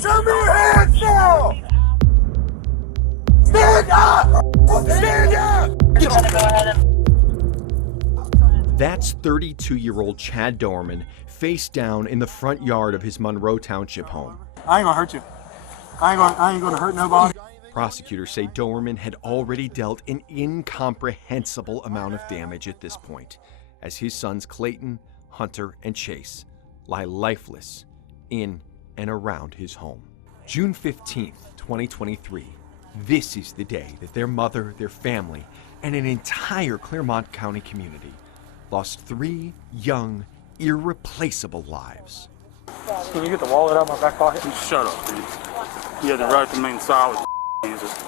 Show me your hands now! Stand up! Stand up! That's 32-year-old Chad Doerman face down in the front yard of his Monroe Township home. I ain't gonna hurt you. I ain't gonna hurt nobody. Prosecutors say Doerman had already dealt an incomprehensible amount of damage at this point, as his sons Clayton, Hunter, and Chase lie lifeless in and around his home. June 15th, 2023. This is the day that their mother, their family, and an entire Clermont County community lost 3 young, irreplaceable lives. Can you get the wallet out of my back pocket? Shut up, dude. You had the right to remain silent, Jesus.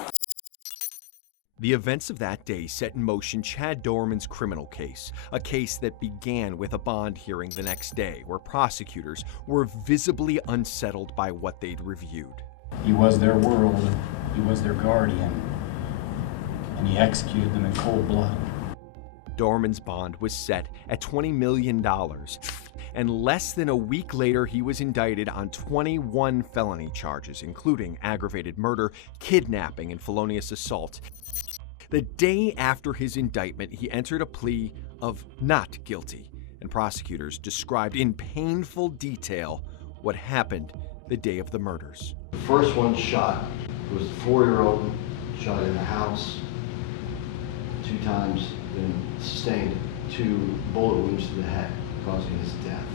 The events of that day set in motion Chad Doerman's criminal case, a case that began with a bond hearing the next day, where prosecutors were visibly unsettled by what they'd reviewed. He was their world, he was their guardian, and he executed them in cold blood. Doerman's bond was set at $20 million, and less than a week later, he was indicted on 21 felony charges, including aggravated murder, kidnapping, and felonious assault. The day after his indictment, he entered a plea of not guilty, and prosecutors described in painful detail what happened the day of the murders. The first one shot was the 4-year-old, shot in the house 2 times, then sustained 2 bullet wounds to the head, causing his death.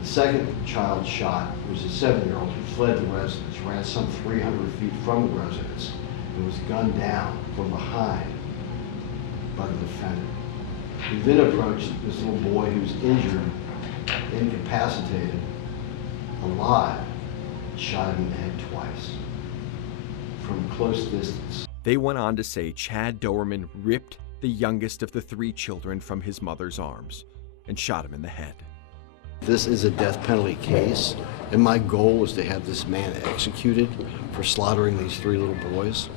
The second child shot was a 7-year-old who fled the residence, ran some 300 feet from the residence, and was gunned down from behind by the defendant. He then approached this little boy who was injured, incapacitated, alive, and shot him in the head twice from close distance. They went on to say Chad Doerman ripped the youngest of the 3 children from his mother's arms and shot him in the head. This is a death penalty case, and my goal is to have this man executed for slaughtering these 3 little boys.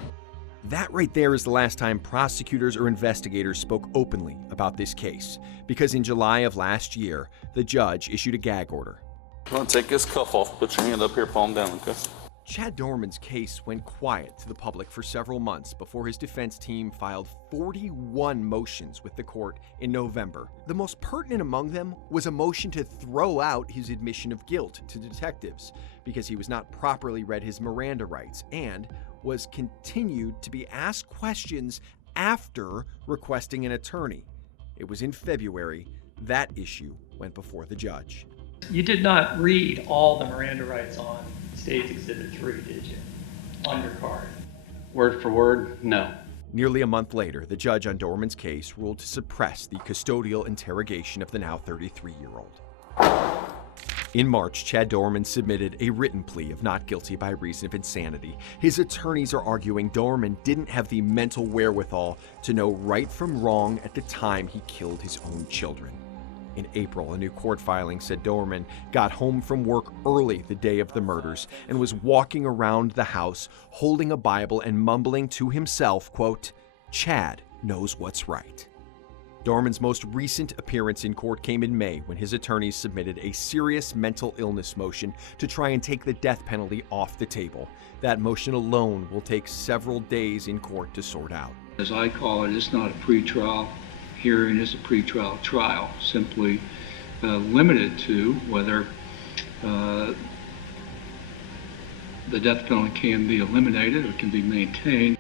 That right there is the last time prosecutors or investigators spoke openly about this case, because in July of last year, the judge issued a gag order. I'm gonna take this cuff off, put your hand up here, palm down, okay? Chad Doerman's case went quiet to the public for several months before his defense team filed 41 motions with the court in November. The most pertinent among them was a motion to throw out his admission of guilt to detectives because he was not properly read his Miranda rights and was continued to be asked questions after requesting an attorney. It was in February that issue went before the judge. You did not read all the Miranda rights on State's Exhibit 3, did you? On your card? Word for word, no. Nearly a month later, the judge on Doerman's case ruled to suppress the custodial interrogation of the now 33-year-old. In March, Chad Doerman submitted a written plea of not guilty by reason of insanity. His attorneys are arguing Doerman didn't have the mental wherewithal to know right from wrong at the time he killed his own children. In April, a new court filing said Doerman got home from work early the day of the murders and was walking around the house holding a Bible and mumbling to himself, quote, "Chad knows what's right." Doerman's most recent appearance in court came in May when his attorneys submitted a serious mental illness motion to try and take the death penalty off the table. That motion alone will take several days in court to sort out. As I call it, it's not a pretrial hearing, it's a pretrial trial, simply limited to whether the death penalty can be eliminated or can be maintained.